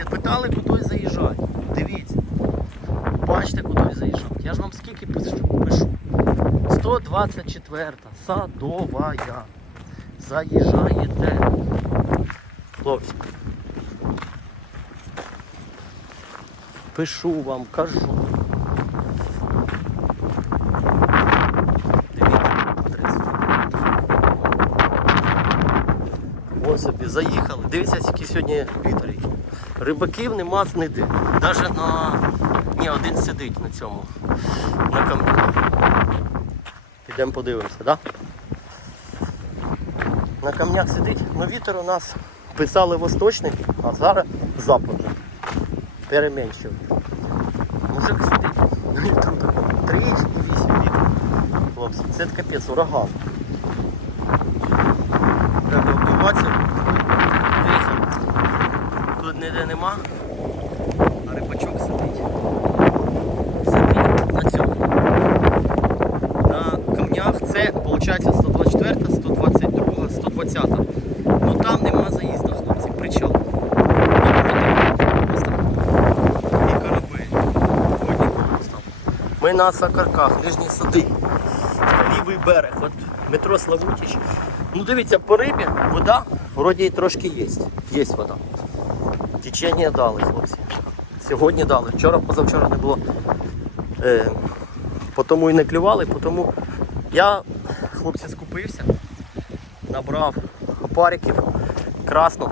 Хлопці, питали, куди заїжджати. Дивіться. Бачите, куди заїжджав. Я ж вам скільки пишу. 124 садовая. Заїжджаєте. Хлопці. Пишу вам, кажу. Дивіться, 30. Ось собі Дивіться, який сьогодні вітер. Рибаків нема ніде. Навіть на. Ні, один сидить на цьому. На камні. Підемо подивимося, так? Да? На камнях сидить, ну вітер у нас писали восточний, а зараз западний. Переменшив. Мужик сидить. Ну і там 3,8 вітер. Хлопці, це капець, ураган. Треба вбиватися. Дивіться, ніде нема, а рибачок сидить. Сидить на цьому. На камнях це виходить 124, 122, 120. Ну там нема заїзду, хлопці, причал. І корабель. Ми на Сакарках, нижні сади. Лівий берег. От метро Славутич. Ну дивіться, по рибі вода вроді і трошки є. Є вода. Течення дали, хлопці. Сьогодні дали. Вчора, позавчора не було. Е, тому і не клювали, тому я, хлопці, скупився, набрав опариків красну.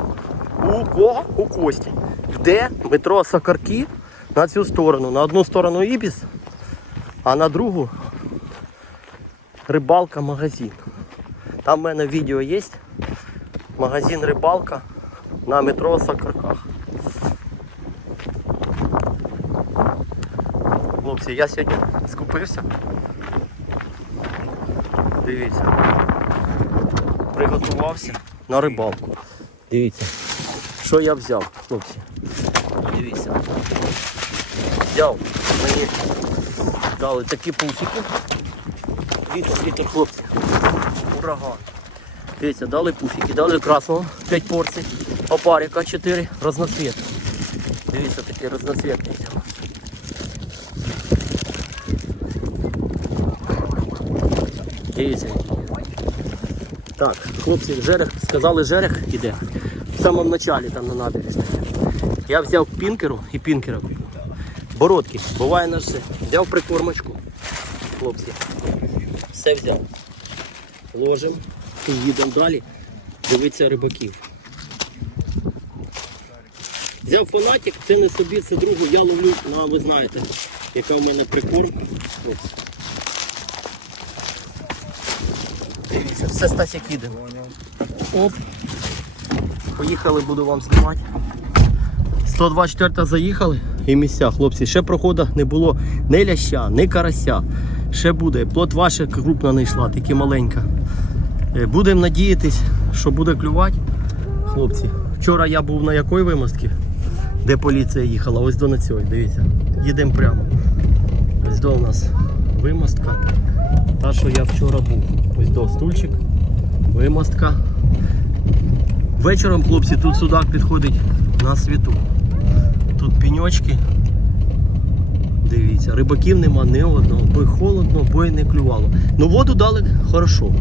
У кого? У Кості. Де метро Сакарки на цю сторону. На одну сторону Ібіс, а на другу рибалка магазин. Там в мене відео є. Магазин рибалка на метро Сакарках. Хлопці, я сьогодні скупився. Дивіться. Приготувався на рибалку. Дивіться, що я взяв, хлопці. Дивіться. Взяв мені дали такі пусики. Вітер, вітер, хлопці. Ураган. Дивіться, дали пуфіки, дали красного 5 порцій, опарика 4, разноцвет. Дивіться, такий разноцветний Дивіться. Так, хлопці, жерех, сказали, жерех іде. В самому началі там на набережні. Я взяв пінкеру і пінкера. Бородки, буває на все. Взяв прикормочку. Хлопці. Все взяв. Ложимо і їдемо далі. Дивитися рибаків. Взяв фанатик, це не собі, це другу. Я ловлю на, ви знаєте, яка в мене прикормка. Хлопці. Дивіться, все Стасік їде. Оп. Поїхали, буду вам знімати. 124 заїхали і місця, хлопці. Ще проходу не було ні ляща, ні карася. Ще буде. Плот ваша крупна не йшла, тільки маленька. Е, Будемо надіятись, що буде клювати. Хлопці. Вчора я був на якої вимостці, де поліція їхала, ось до на цього, дивіться. Їдемо прямо. Ось до у нас вимостка. Та, що я вчора був. Ось до стульчик, вимостка. Вечором, хлопці, тут судак підходить на світу. Тут піньочки. Дивіться, рибаків нема ні одного, бо холодно, бо й не клювало. Ну воду дали хорошо.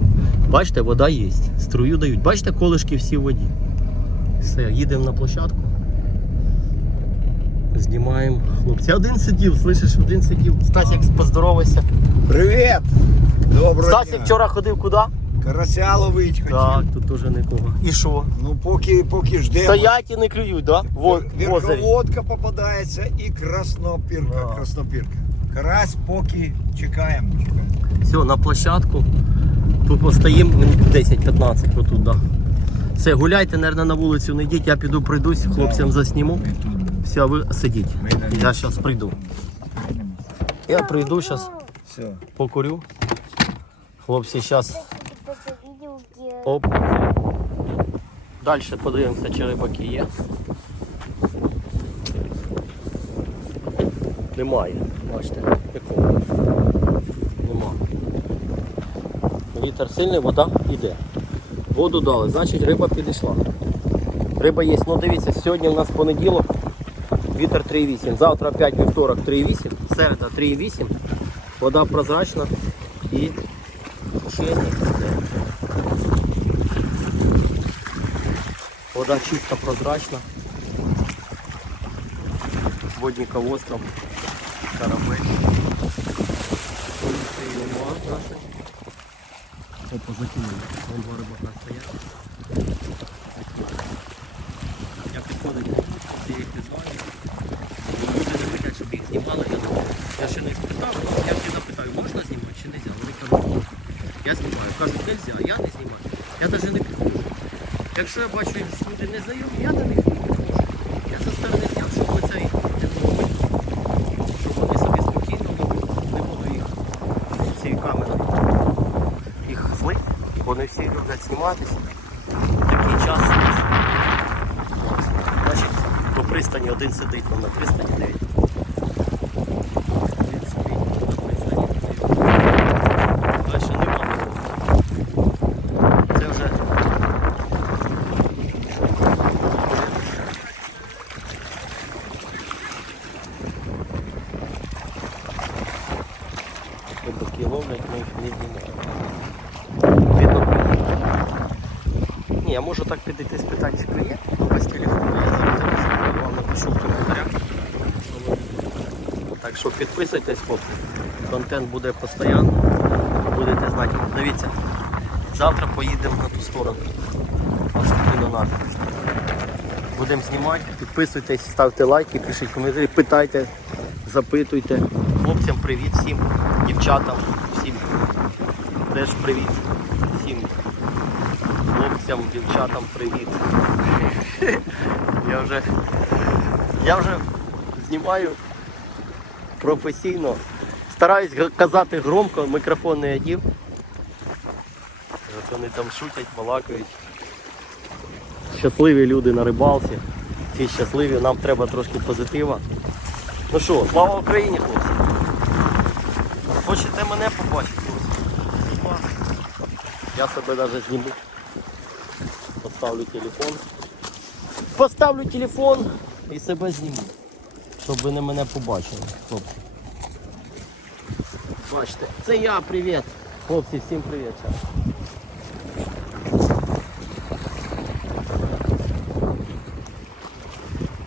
Бачите, вода є. Струю дають. Бачите, колишки всі в воді. Все, їдемо на площадку. Знімаємо. Хлопці, один сидів, слышиш, один сидів. Стасік, поздоровайся. Привіт! Доброго Стасік дня. вчора ходив куди? Карася ловить хотів. Так, тут теж нікого. І що? Ну поки, поки ждемо. Стоять і не клюють, да? Во, в озері. Верховодка попадається і краснопірка. Да. краснопірка. Карась поки чекаємо. чекаємо. Все, на площадку. Тут постоїмо минут 10-15 отут, да. Все, гуляйте, наверное, на вулицю не йдіть, я піду пройдусь, хлопцям засніму. Ми тут. Все, ви сидіть. Ми на Я зараз прийду. Я прийду зараз, Все. покурю. Хлопці, зараз Это видео, где оп. Далі подивимося, чи рибаки є. Немає, бачите, якого. Нема. Вітер сильний, вода йде. Воду дали, значить риба підійшла. Риба є. Ну дивіться, сьогодні у нас понеділок, Вітер 3,8. Завтра опять вівторок 3,8, середа 3,8. Вода прозрачна і течення. Вода чиста, прозрачна. Водников остров. Корабель. Поліції нема нашої. Опа, закинули. Вон два рибака стоять. Кажуть, не можна, я не знімаю. Я навіть не підходжу. Якщо я бачу, що люди не знайомі, я до них не підходжу. Я со сторони зняв, щоб оцей не було щоб вони собі спокійно не було їх ці камери. Їх злить, вони всі люблять зніматися. Такий час. Значить, по пристані один сидить там на пристані дев'ять. Він спить на пристані дев'ять. Далі нема нікого. Це вже рибаки ловлять, ми їх не знімаємо. Видно, ні, я можу так підійти спитати, чи клієнт без телефону. Я зараз вам напишу в коментарях. Так що підписуйтесь, хлопці. Контент буде постійно. Будете знати. Дивіться, завтра поїдемо на ту сторону. На нафіг. Будемо знімати, підписуйтесь, ставте лайки, пишіть коментарі, питайте, запитуйте. Хлопцям привіт всім, дівчатам, всім теж привіт. Всім хлопцям, дівчатам привіт. Я вже, я вже знімаю професійно. Стараюсь казати громко, мікрофон не одів. Вони там шутять, балакають. Щасливі люди на рибалці. Всі щасливі, нам треба трошки позитива. Ну що, слава Україні, хлопці! Хочете мене побачити? Я себе навіть зніму. Поставлю телефон. Поставлю телефон і себе зніму. Щоб ви не мене побачили, хлопці. Бачите, це я, привіт. Хлопці, всім привіт.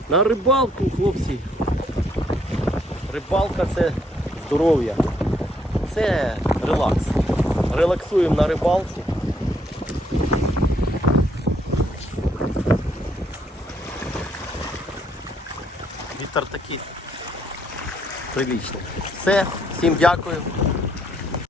На рибалку, хлопці. Рибалка це здоров'я. Це релакс. Релаксуємо на рибалці. Вітер такий прилічний. Все, всім дякую.